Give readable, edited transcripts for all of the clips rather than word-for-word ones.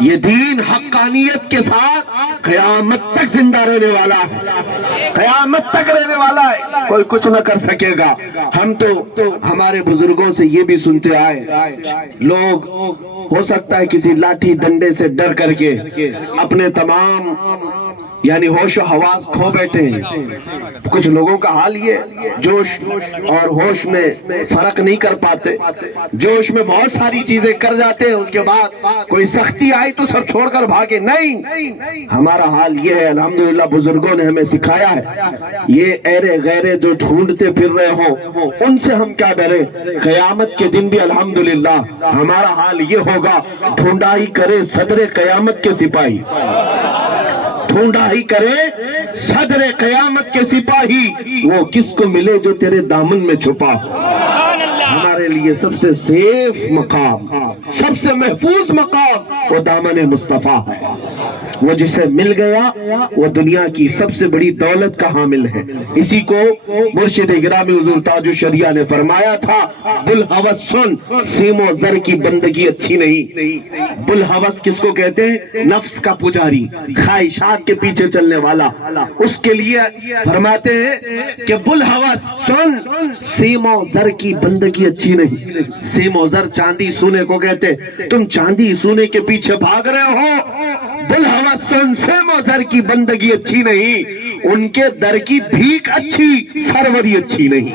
یہ دین حقانیت کے ساتھ قیامت تک زندہ رہنے والا ہے، قیامت تک رہنے والا ہے، کوئی کچھ نہ کر سکے گا۔ ہم تو ہمارے بزرگوں سے یہ بھی سنتے آئے، لوگ ہو سکتا ہے کسی لاٹھی ڈنڈے سے ڈر کر کے اپنے تمام یعنی ہوش و حواس کھو بیٹھے ہیں۔ کچھ لوگوں کا حال یہ جوش اور ہوش میں فرق نہیں کر پاتے، جوش میں بہت ساری چیزیں کر جاتے ہیں، اس کے بعد کوئی سختی آئی تو سب چھوڑ کر بھاگے۔ نہیں، ہمارا حال یہ ہے، الحمدللہ بزرگوں نے ہمیں سکھایا ہے، یہ ایرے غیرے جو ڈھونڈتے پھر رہے ہوں ان سے ہم کیا ڈریں۔ قیامت کے دن بھی الحمدللہ ہمارا حال یہ ہوگا، ڈھونڈا ہی کرے صدر قیامت کے سپاہی، ڈھونڈا ہی کرے صدر قیامت کے سپاہی، وہ کس کو ملے جو تیرے دامن میں چھپا۔ ہمارے لیے سب سے سیف مقام، سب سے محفوظ مقام وہ دامن مصطفیٰ ہے، وہ جسے مل گیا وہ دنیا کی سب سے بڑی دولت کا حامل ہے۔ اسی کو مرشد گرامی حضور تاج الشریعہ نے فرمایا تھا، بلہوس سن سیم و زر کی بندگی اچھی نہیں۔ بلہوس کس کو کہتے ہیں؟ نفس کا پجاری، خواہشات کے پیچھے چلنے والا۔ اس کے لیے فرماتے ہیں کہ بلہوس سن سیم و زر کی بندگی اچھی نہیں۔ سیم و زر چاندی سونے کو کہتے، تم چاندی سونے کے پیچھے بھاگ رہے ہو۔ بلہوس سن سیم و زر کی بندگی اچھی نہیں، ان کے در کی بھیک اچھی، سروری اچھی نہیں۔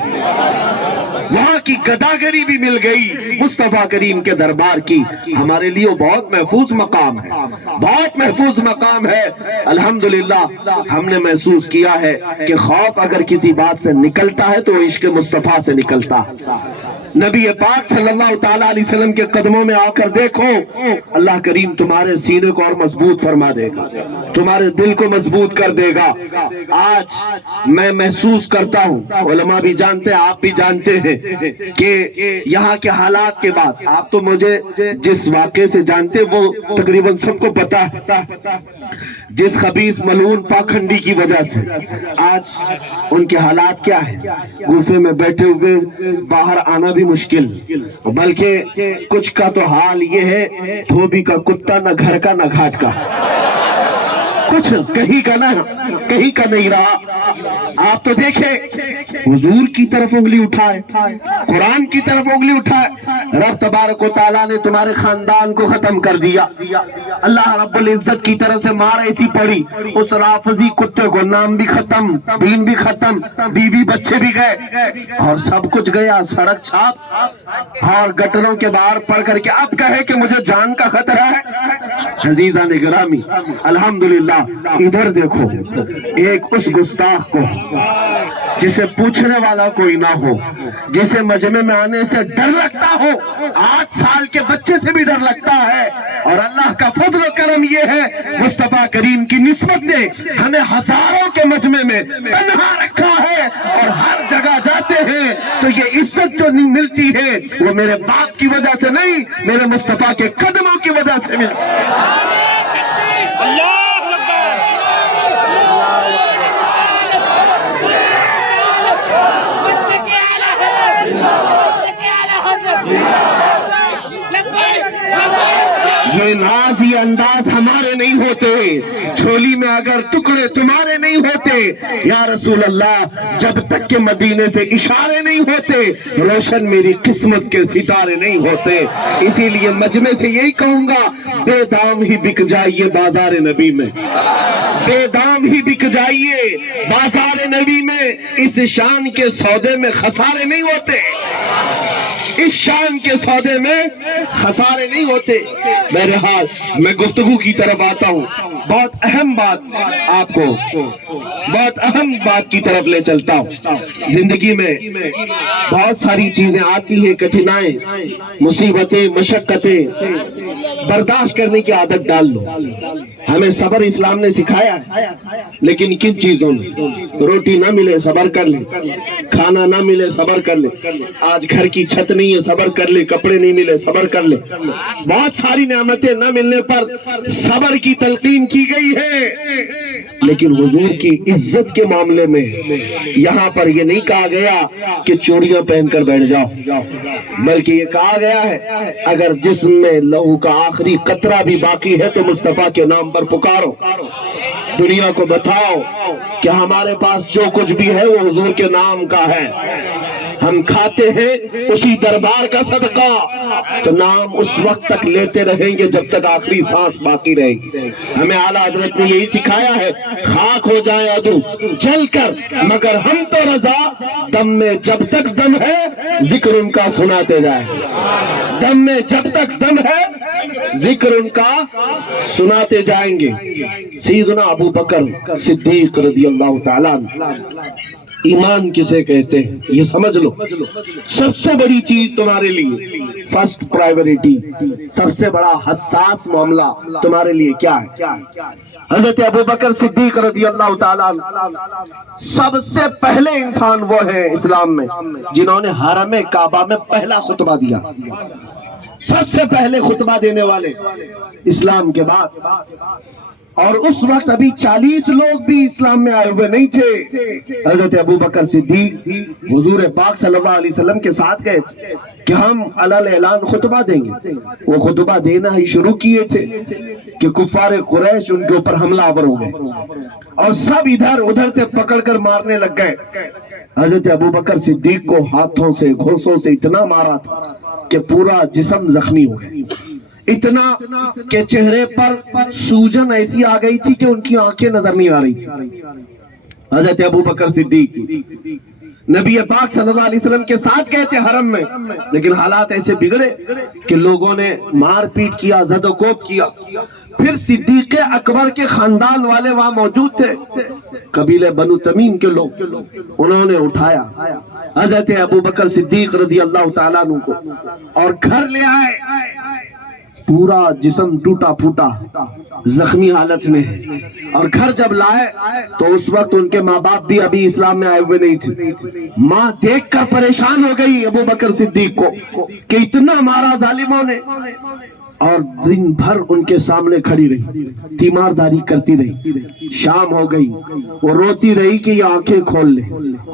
وہاں کی گداگری بھی مل گئی، مصطفیٰ کریم کے دربار کی ہمارے لیے بہت محفوظ مقام ہے، بہت محفوظ مقام ہے۔ الحمدللہ ہم نے محسوس کیا ہے کہ خوف اگر کسی بات سے نکلتا ہے تو وہ عشق مصطفیٰ سے نکلتا ہے۔ نبی پاک صلی اللہ تعالیٰ علیہ وسلم کے قدموں میں آ کر دیکھو، اللہ کریم تمہارے سینے کو اور مضبوط فرما دے گا، تمہارے دل کو مضبوط کر دے گا۔ آج میں محسوس کرتا ہوں، علماء بھی جانتے ہیں، آپ بھی جانتے ہیں کہ یہاں کے حالات کے بعد، آپ تو مجھے جس واقعے سے جانتے وہ تقریباً سب کو پتا ہے، جس خبیث ملعون پاکھنڈی کی وجہ سے آج ان کے حالات کیا ہیں، گوفے میں بیٹھے ہوئے باہر آنا بھی مشکل، بلکہ کچھ کا تو حال یہ ہے دھوبی کا کتا نہ گھر کا نہ گھاٹ کا، کچھ کہیں کا نہ کہیں کا نہیں رہا۔ آپ تو دیکھیں حضور کی طرف انگلی اٹھائے، قرآن کی طرف انگلی اٹھائے، رب تبارک و تعالیٰ نے تمہارے خاندان کو ختم کر دیا۔ اللہ رب العزت کی طرف سے مار ایسی پڑی، اس رافضی کتے کو نام بھی ختم، دین بھی ختم، بیوی بچے بھی گئے اور سب کچھ گیا، سڑک چھاپ اور گٹروں کے باہر پڑھ کر کے اب کہے کہ مجھے جان کا خطرہ ہے۔ عزیزان گرامی الحمدللہ ادھر دیکھو، ایک اس گستاخ کو جسے پوچھنے والا کوئی نہ ہو، جسے مجمع میں آنے سے ڈر لگتا ہو، 8 سال کے بچے سے بھی ڈر لگتا ہے، اور اللہ کا فضل و کرم یہ ہے مصطفیٰ کریم کی نسبت نے ہمیں ہزاروں کے مجمع میں تنہا رکھا ہے، اور ہر جگہ جاتے ہیں تو یہ عزت جو نہیں ملتی ہے وہ میرے باپ کی وجہ سے نہیں، میرے مصطفیٰ کے قدموں کی وجہ سے ملتی ہے۔ یہ ناز یہ انداز ہمارے نہیں ہوتے، جھولی میں اگر ٹکڑے تمہارے نہیں ہوتے، یا رسول اللہ جب تک کہ مدینے سے اشارے نہیں ہوتے روشن میری قسمت کے ستارے نہیں ہوتے۔ اسی لیے مجمع سے یہی کہوں گا، بے دام ہی بک جائیے بازار نبی میں، بے دام ہی بک جائیے بازار نبی میں، اس شان کے سودے میں خسارے نہیں ہوتے، اس شان کے سودے میں خسارے نہیں ہوتے۔ بہرحال میں گفتگو کی طرف آتا ہوں، بہت اہم بات آپ کو بہت اہم بات کی طرف لے چلتا ہوں۔ زندگی میں بہت ساری چیزیں آتی ہیں، کٹھنائیں، مصیبتیں، مشقتیں، برداشت کرنے کی عادت ڈال لو۔ ہمیں صبر اسلام نے سکھایا ہے، لیکن کن چیزوں میں؟ روٹی نہ ملے صبر کر لے، کھانا نہ ملے صبر کر لے، آج گھر کی چھت نہیں ہے صبر کر لے، کپڑے نہیں ملے صبر کر لے، بہت ساری نعمتیں نہ ملنے پر صبر کی تلقین کی گئی ہے۔ لیکن حضور کی عزت کے معاملے میں یہاں پر یہ نہیں کہا گیا کہ چوڑیاں پہن کر بیٹھ جاؤ، بلکہ یہ کہا گیا ہے اگر جسم میں لہو کا آخری قطرہ بھی باقی ہے تو مصطفیٰ کے نام پر پکارو، دنیا کو بتاؤ کہ ہمارے پاس جو کچھ بھی ہے وہ حضور کے نام کا ہے، ہم کھاتے ہیں اسی دربار کا صدقہ، تو نام اس وقت تک لیتے رہیں گے جب تک آخری سانس باقی رہے گی۔ ہمیں اعلیٰ حضرت نے یہی سکھایا ہے، خاک ہو جائے عدو جل کر مگر ہم تو رضا، دم میں جب تک دم ہے ذکر ان کا سناتے جائیں، دم میں جب تک دم ہے ذکر ان کا سناتے جائیں گے۔ سیدنا ابو بکر صدیق رضی اللہ تعالیٰ عنہ، ایمان کسے کہتے ہیں یہ سمجھ لو، سب سے بڑی چیز تمہارے لیے، فرسٹ پرائیورٹی، سب سے بڑا حساس معاملہ تمہارے لیے کیا ہے؟ حضرت ابو بکر صدیق رضی اللہ تعالیٰ عنہ سب سے پہلے انسان وہ ہیں اسلام میں جنہوں نے حرم کعبہ میں پہلا خطبہ دیا، سب سے پہلے خطبہ دینے والے اسلام کے بعد، اور اس وقت ابھی 40 لوگ بھی اسلام میں آئے ہوئے نہیں تھے۔ حضرت ابو بکر صدیق حضور پاک صلی اللہ علیہ وسلم کے ساتھ گئے تھے کہ ہم علل اعلان خطبہ دیں گے، وہ خطبہ دینا ہی شروع کیے تھے کہ کفار قریش ان کے اوپر حملہ آور ہو گئے اور سب ادھر ادھر سے پکڑ کر مارنے لگ گئے۔ حضرت ابو بکر صدیق کو ہاتھوں سے گھوسوں سے اتنا مارا تھا کہ پورا جسم زخمی ہو گیا، اتنا کہ چہرے پر سوجن ایسی آ گئی تھی کہ ان کی آنکھیں نظر نہیں آ رہی تھی۔ حضرت ابو بکر صدیق نبی پاک صلی اللہ علیہ وسلم کے ساتھ گئے تھے حرم میں، لیکن حالات ایسے بگڑے کہ لوگوں نے مار پیٹ کیا، زد و کوب کیا۔ پھر صدیق اکبر کے خاندان والے وہاں موجود تھے، قبیلے بنو تمیم کے لوگ، انہوں نے اٹھایا حضرت ابو بکر صدیق رضی اللہ تعالیٰ عنہ کو اور گھر لے آئے، پورا جسم ٹوٹا پھوٹا زخمی حالت میں ہے، اور گھر جب لائے تو اس وقت ان کے ماں باپ بھی ابھی اسلام میں آئے ہوئے نہیں تھے۔ ماں دیکھ کر پریشان ہو گئی ابو بکر صدیق کو کہ اتنا مارا ظالموں نے، اور دن بھر ان کے سامنے کھڑی رہی، تیمارداری کرتی رہی۔ شام ہو گئی، وہ روتی رہی کہ یہ آنکھیں کھول لے،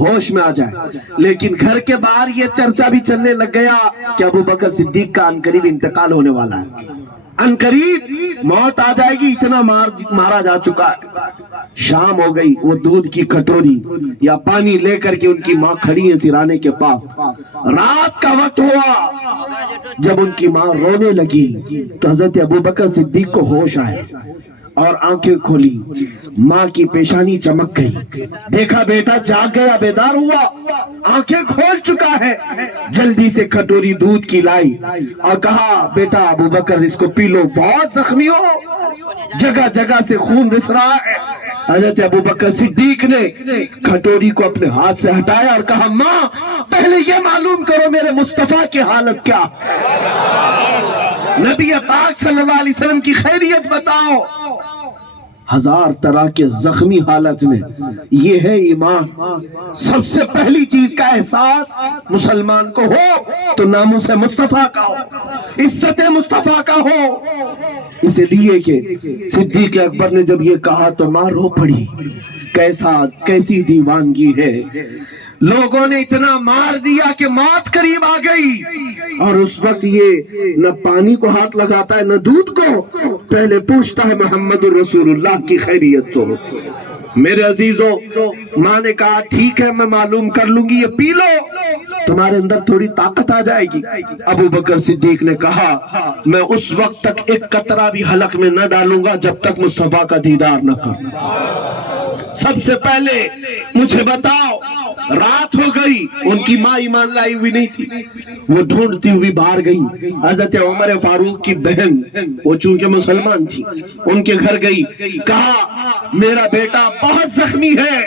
ہوش میں آ جائے، لیکن گھر کے باہر یہ چرچا بھی چلنے لگ گیا کہ ابو بکر صدیق کا عنقریب انتقال ہونے والا ہے، عنقریب موت آ جائے گی، اتنا مارا جا چکا ہے۔ شام ہو گئی، وہ دودھ کی کٹوری یا پانی لے کر کے ان کی ماں کھڑی ہے سرانے کے پاس۔ رات کا وقت ہوا، جب ان کی ماں رونے لگی تو حضرت ابو بکر صدیق کو ہوش آئے اور آنکھیں کھولی، ماں کی پیشانی چمک گئی، دیکھا بیٹا جاگ گیا، بیدار ہوا، آنکھیں کھول چکا ہے۔ جلدی سے کٹوری دودھ کی لائی اور کہا بیٹا ابو بکر اس کو پی لو، بہت زخمی ہو، جگہ جگہ سے خون رس رہا ہے۔ حضرت ابو بکر صدیق نے کھٹوری کو اپنے ہاتھ سے ہٹایا اور کہا ماں پہلے یہ معلوم کرو میرے مصطفیٰ کی حالت کیا، نبی پاک صلی اللہ علیہ وسلم کی خیریت بتاؤ۔ ہزار طرح کے زخمی حالت میں یہ ہے ایمان۔ سب سے پہلی چیز کا احساس مسلمان کو ہو تو ناموس مصطفیٰ کا ہو، عزت مصطفیٰ کا ہو۔ اس لیے کہ صدیق اکبر نے جب یہ کہا تو ماں رو پڑی، کیسی دیوانگی ہے، لوگوں نے اتنا مار دیا کہ موت قریب آ گئی، اور اس وقت یہ نہ پانی کو ہاتھ لگاتا ہے نہ دودھ کو، پہلے پوچھتا ہے محمد الرسول اللہ کی خیریت تو۔ میرے عزیزوں، ماں نے کہا ٹھیک ہے میں معلوم کر لوں گی، یہ پی لو، تمہارے اندر تھوڑی طاقت آ جائے گی۔ ابو بکر صدیق نے کہا میں اس وقت تک ایک قطرہ بھی حلق میں نہ ڈالوں گا جب تک مصطفیٰ کا دیدار نہ کروں۔ سب سے پہلے مجھے بتاؤ، رات ہو گئی، ان کی ماں ایمان لائی ہوئی نہیں تھی، وہ ڈھونڈتی ہوئی باہر گئی۔ حضرت عمر فاروق کی بہن، وہ چونکہ مسلمان تھی، ان کے گھر گئی، کہا میرا بیٹا بہت زخمی ہے،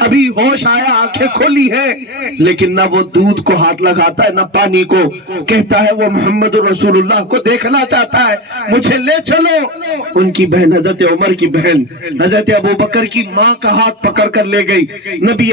ابھی ہوش آیا، آنکھیں کھولی ہے، لیکن نہ وہ دودھ کو ہاتھ لگاتا ہے نہ پانی کو، کہتا ہے وہ محمد رسول اللہ کو دیکھنا چاہتا ہے، مجھے لے چلو۔ ان کی بہن حضرت عمر کی بہن حضرت ابو بکر کی ماں کا ہاتھ پکڑ کر لے گئی، نبی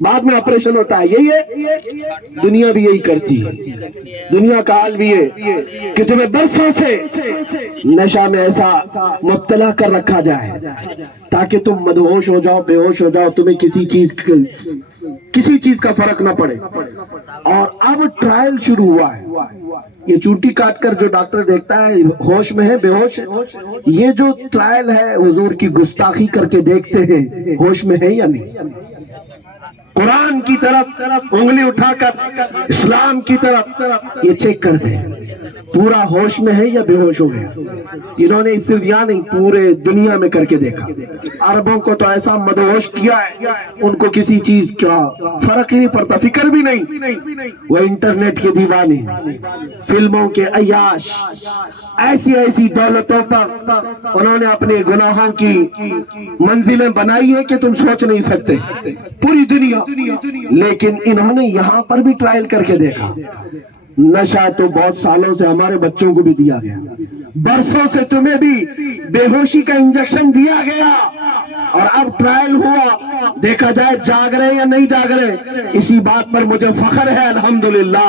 بعد میں آپریشن ہوتا ہے. یہی ہے دنیا بھی یہی کرتی ہے. دنیا کا حال بھی ہے کہ تمہیں برسوں سے نشہ میں ایسا مبتلا کر رکھا جائے تاکہ تم مدہوش ہو جاؤ, بے ہوش ہو جاؤ, تمہیں کسی چیز کا فرق نہ پڑے. اور اب ٹرائل شروع ہوا ہے. یہ چونٹی کاٹ کر جو ڈاکٹر دیکھتا ہے ہوش میں ہے بے ہوش ہے, یہ جو ٹرائل ہے حضور کی گستاخی کر کے دیکھتے ہیں ہوش میں ہے یا نہیں. قرآن کی طرف انگلی اٹھا کر اسلام کی طرف یہ چیک کرتے ہیں پورا ہوش میں ہے یا بے ہوش ہو گیا. انہوں نے صرف یہاں نہیں پورے دنیا میں کر کے دیکھا. عربوں کو تو ایسا مدہوش کیا ہے ان کو کسی چیز کا فرق ہی نہیں پڑتا, فکر بھی نہیں. وہ انٹرنیٹ کے دیوانے, فلموں کے عیاش, ایسی دولتوں پر انہوں نے اپنے گناہوں کی منزلیں بنائی ہیں کہ تم سوچ نہیں سکتے پوری دنیا. لیکن انہوں نے یہاں پر بھی ٹرائل کر کے دیکھا. نشہ تو بہت سالوں سے ہمارے بچوں کو بھی دیا گیا, برسوں سے تمہیں بھی بے ہوشی کا انجیکشن دیا گیا, اور اب ٹرائل ہوا دیکھا جائے جاگ رہے یا نہیں جاگ رہے. اسی بات پر مجھے فخر ہے الحمدللہ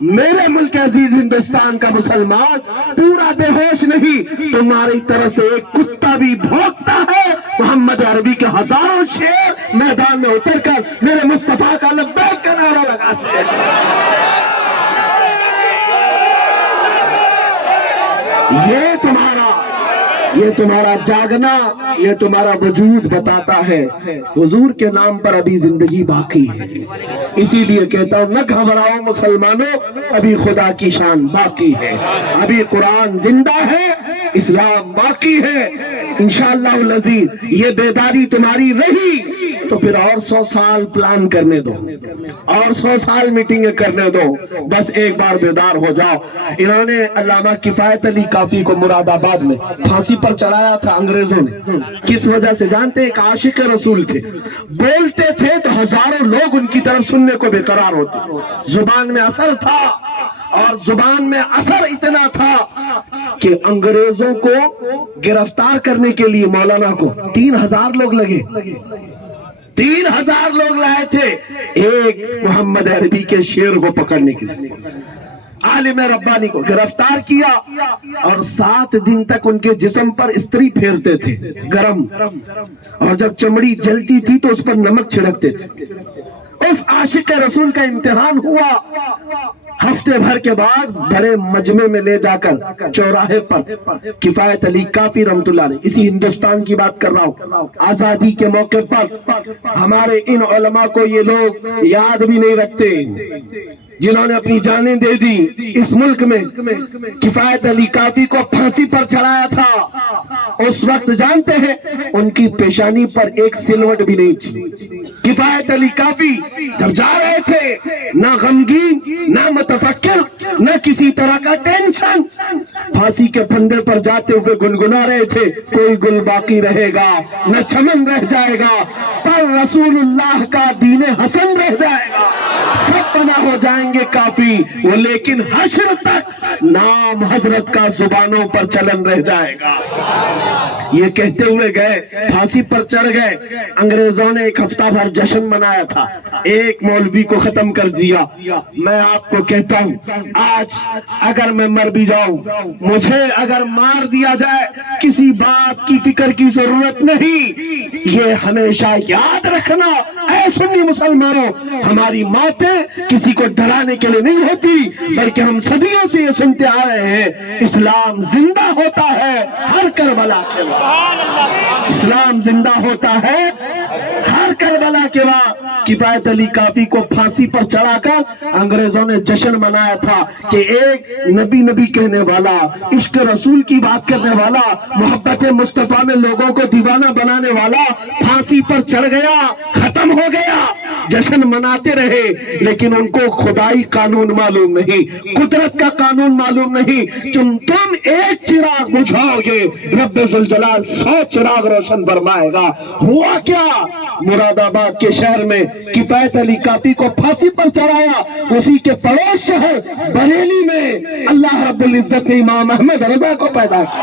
میرے ملک عزیز ہندوستان کا مسلمان پورا بے ہوش نہیں. تمہاری طرف سے ایک کتا بھی بھونکتا ہے, محمد عربی کے ہزاروں شیر میدان میں اتر کر میرے مصطفیٰ کا لبیک کا نعرہ لگاتے ہیں. یہ تمہارا جاگنا, یہ تمہارا وجود بتاتا ہے حضور کے نام پر ابھی زندگی باقی ہے. اسی لیے کہتا ہوں نہ گھبراؤ مسلمانوں, ابھی خدا کی شان باقی ہے, ابھی قرآن زندہ ہے, اسلام باقی ہے. انشاءاللہ العزیز یہ بیداری تمہاری رہی تو پھر اور 100 سال پلان کرنے دو, اور 100 سال میٹنگیں کرنے دو, بس ایک بار بیدار ہو جاؤ. انہوں نے علامہ کفایت علی کافی کو مراد آباد میں پھانسی پر چڑھایا تھا انگریزوں نے. کس وجہ سے جانتے ہیں؟ ایک عاشق رسول تھے, بولتے تھے تو ہزاروں لوگ ان کی طرف سننے کو بے قرار ہوتے. زبان میں اثر تھا, اور زبان میں اثر اتنا تھا کہ انگریزوں کو گرفتار کرنے کے لیے مولانا کو 3000 لوگ لگے. 3000 لوگ لائے تھے ایک محمد عربی کے شعر کو پکڑنے کے لیے. عالم ربانی کو گرفتار کیا اور 7 دن تک ان کے جسم پر استری پھیرتے تھے گرم, اور جب چمڑی جلتی تھی تو اس پر نمک چھڑکتے تھے. اس عاشق رسول کا امتحان ہوا. ہفتے بھر کے بعد بڑے مجمع میں لے جا کر چوراہے پر کفایت علی کافی رحمت اللہ علیہ, اسی ہندوستان کی بات کر رہا ہوں, آزادی کے موقع پر ہمارے ان علماء کو یہ لوگ یاد بھی نہیں رکھتے جنہوں نے اپنی جانیں دے دی اس ملک میں. کفایت علی کافی کو پھانسی پر چڑھایا تھا. اس وقت جانتے ہیں ان کی پیشانی پر ایک سلوٹ بھی نہیں تھی. کفایت علی کافی جب جا رہے تھے نہ غمگین, نہ متفکر, نہ کسی طرح کا ٹینشن, پھانسی کے پھندے پر جاتے ہوئے گنگنا رہے تھے کوئی گل باقی رہے گا نہ چمن رہ جائے گا, پر رسول اللہ کا دین حسن رہ جائے گا. سب پناہ ہو جائیں گے کافی وہ, لیکن حشر تک نام حضرت کا زبانوں پر چلن رہ جائے گا. یہ کہتے ہوئے گئے, پھانسی پر چڑھ گئے. انگریزوں نے 1 ہفتہ بھر جشن منایا تھا, ایک مولوی کو ختم کر دیا. میں آپ کو کہتا ہوں آج اگر میں مر بھی جاؤں, مجھے اگر مار دیا جائے کسی بات کی فکر کی ضرورت نہیں. یہ ہمیشہ یاد رکھنا اے سنی مسلمانوں, ہماری موتیں کسی کو ڈرانے کے لیے نہیں ہوتی بلکہ ہم صدیوں سے یہ سنتے آ رہے ہیں اسلام زندہ ہوتا ہے ہر کربلا کے بعد. اسلام زندہ ہوتا ہے ہر کربلا کے بعد. کفایت علی کافی کو پھانسی پر چڑھا کر انگریزوں نے جشن منایا تھا کہ ایک نبی کہنے والا, عشق رسول کی بات کرنے والا, محبت مصطفیٰ میں لوگوں کو دیوانہ بنانے والا پھانسی پر چڑھ گیا, ختم ہو گیا. جشن مناتے رہے لیکن ان کو خدائی قانون معلوم نہیں, قدرت کا قانون معلوم نہیں. تم ایک چراغ بجھاؤ گے, رب ذوالجلال 100 چراغ روشن فرمائے گا. ہوا کیا؟ مراد آباد کے شہر میں کفایت علی کافی کو پھانسی پر چڑھایا. اسی کے پڑوس شہر بریلی میں اللہ رب العزت نے امام احمد رضا کو پیدا کیا.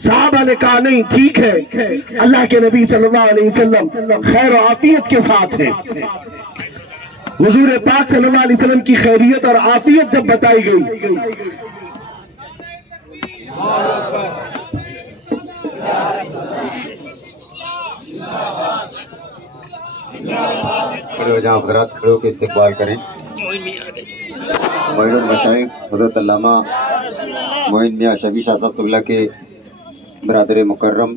صحابہ نے کہا نہیں ٹھیک ہے، اللہ کے نبی صلی اللہ علیہ وسلم خیر و عافیت کے ساتھ ہیں۔ حضور پاک صلی اللہ علیہ وسلم کی خیریت اور عافیت جب بتائی گئی، کھڑے ہو جہاں حضرات کھڑے ہو کے استقبال کریں۔ معین المشائخ حضرت علامہ معین میاں شفیع شاہ صاحب قبلہ کے برادر مکرم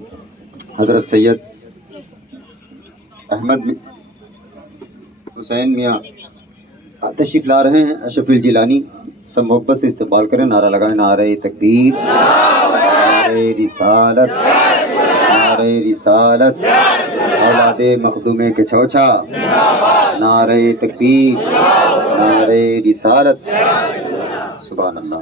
حضرت سید احمد حسین میاں تشریف لا رہے ہیں۔ اشرف الجیلانی سب محبت سے استقبال کریں، نعرہ لگائیں، نعرہ تکبیر، نعرہ رسالت، نعرہ رسالت، اولاد مخدومے کے چھوچھا، نعرہ تکبیر، نعرہ رسالت، سبحان اللہ۔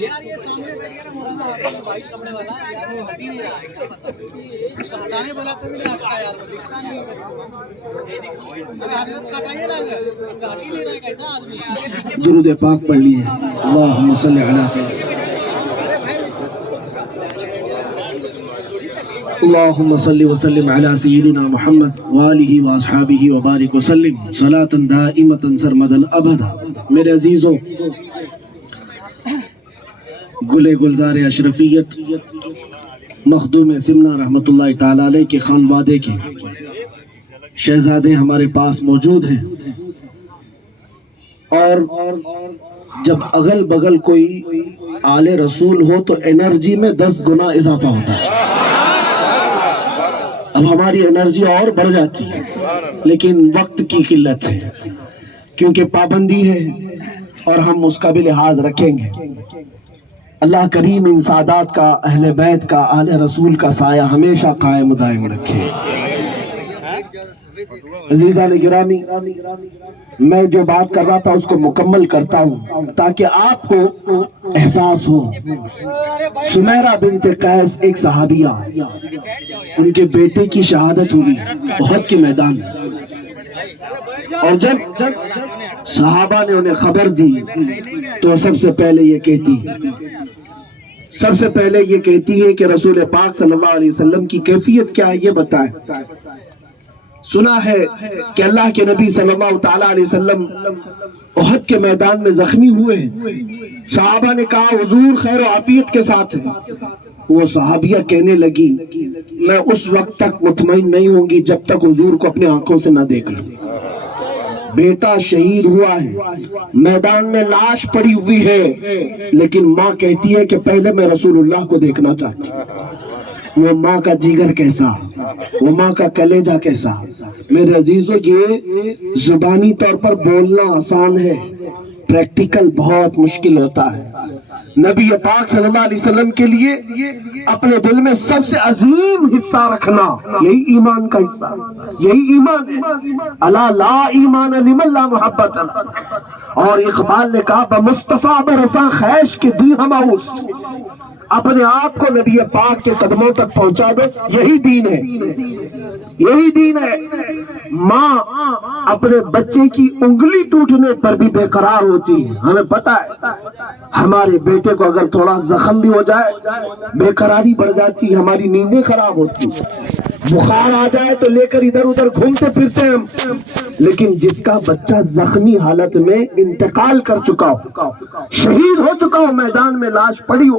یار یہ سامنے بیٹھ کے مولانا بھائی سامنے والا یار وہ ہٹ ہی نہیں رہا ہے، ہٹانے بولا تو بھی نہیں ہٹتا یار، وہ دکھتا نہیں ادھر سے، حضرت ہٹائیے نا، ہٹ ہی نہیں رہا ہے، کیسا آدمی ہے۔ درود پاک پڑھ لیے، اللہم صلی علی سیدنا، اللہم صلی وسلم علی سیدنا محمد وآلہ واصحابہ وبارک وسلم صلاۃ دائمۃ سرمدا ابدا۔ میرے عزیزوں، گلے گلزار اشرفیت مخدوم سمنا رحمۃ اللہ تعالی علیہ کے خانوادے کے شہزادے ہمارے پاس موجود ہیں، اور جب اگل بغل کوئی آل رسول ہو تو انرجی میں 10 گنا اضافہ ہوتا ہے۔ اب ہماری انرجی اور بڑھ جاتی ہے، لیکن وقت کی قلت ہے، کیونکہ پابندی ہے اور ہم اس کا بھی لحاظ رکھیں گے۔ اللہ کریم ان سادات کا، اہل بیت کا، آل رسول کا سایہ ہمیشہ قائم دائم رکھے۔ عزیزان گرامی، میں جو بات کر رہا تھا اس کو مکمل کرتا ہوں تاکہ آپ کو احساس ہو۔ سمیرہ بنت قیس ایک صحابیہ، ان کے بیٹے کی شہادت ہوئی احد کے میدان میں، اور جب صحابہ نے انہیں خبر دی تو سب سے پہلے یہ کہتی ہے کہ رسول پاک صلی اللہ علیہ وسلم کی کیفیت کیا ہے یہ بتائیں۔ سنا ہے کہ اللہ کے نبی صلی اللہ تعالیٰ علیہ وسلم احد کے میدان میں زخمی ہوئے ہیں۔ صحابہ نے کہا حضور خیر و عافیت کے ساتھ ہیں۔ وہ صحابیہ کہنے لگی میں اس وقت تک مطمئن نہیں ہوں گی جب تک حضور کو اپنے آنکھوں سے نہ دیکھ لوں۔ بیٹا شہید ہوا ہے، میدان میں لاش پڑی ہوئی ہے، لیکن ماں کہتی ہے کہ پہلے میں رسول اللہ کو دیکھنا چاہتی ہوں۔ وہ ماں کا جگر کیسا، وہ ماں کا کلیجہ کیسا۔ میرے عزیزوں، یہ زبانی طور پر بولنا آسان ہے، پریکٹیکل بہت مشکل ہوتا ہے۔ نبی پاک صلی اللہ علیہ وسلم کے لیے اپنے دل میں سب سے عظیم حصہ رکھنا، یہی ایمان کا حصہ، یہی ایمان ہے۔ الا لا ایمان لمن لا محبت۔ اور اقبال نے کہا بمصطفیٰ برساں خیش کے دی ہماؤس، اپنے آپ کو نبی پاک کے قدموں تک پہنچا دو، یہی دین ہے، یہی دین ہے۔ ماں اپنے بچے کی انگلی ٹوٹنے پر بھی بے قرار ہوتی ہے۔ ہمیں پتا ہے ہمارے بیٹے کو اگر تھوڑا زخم بھی ہو جائے بے قراری بڑھ جاتی، ہماری نیندیں خراب ہوتی، بخار آ جائے تو لے کر ادھر ادھر گھومتے پھرتے ہم۔ لیکن جس کا بچہ زخمی حالت میں انتقال کر چکا ہو، شہید ہو چکا ہو، میدان میں لاش پڑی ہو،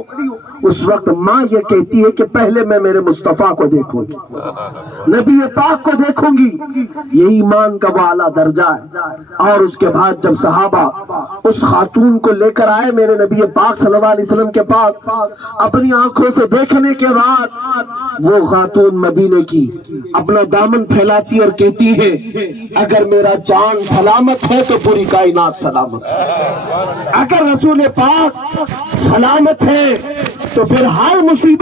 اس وقت ماں یہ کہتی ہے کہ پہلے میں میرے مصطفیٰ کو دیکھوں گی، نبی پاک کو دیکھوں گی۔ یہ ایمان کا وہ اعلیٰ درجہ ہے۔ اور اس کے بعد جب صحابہ اس خاتون کو لے کر آئے میرے نبی پاک صلی اللہ علیہ وسلم کے پاس، اپنی آنکھوں سے دیکھنے کے بعد وہ خاتون مدینے کی اپنا دامن پھیلاتی اور کہتی ہے اگر میرا جان سلامت ہے تو پوری کائنات سلامت ہے، اگر رسول پاک سلامت ہے تو پھر ہر مصیبت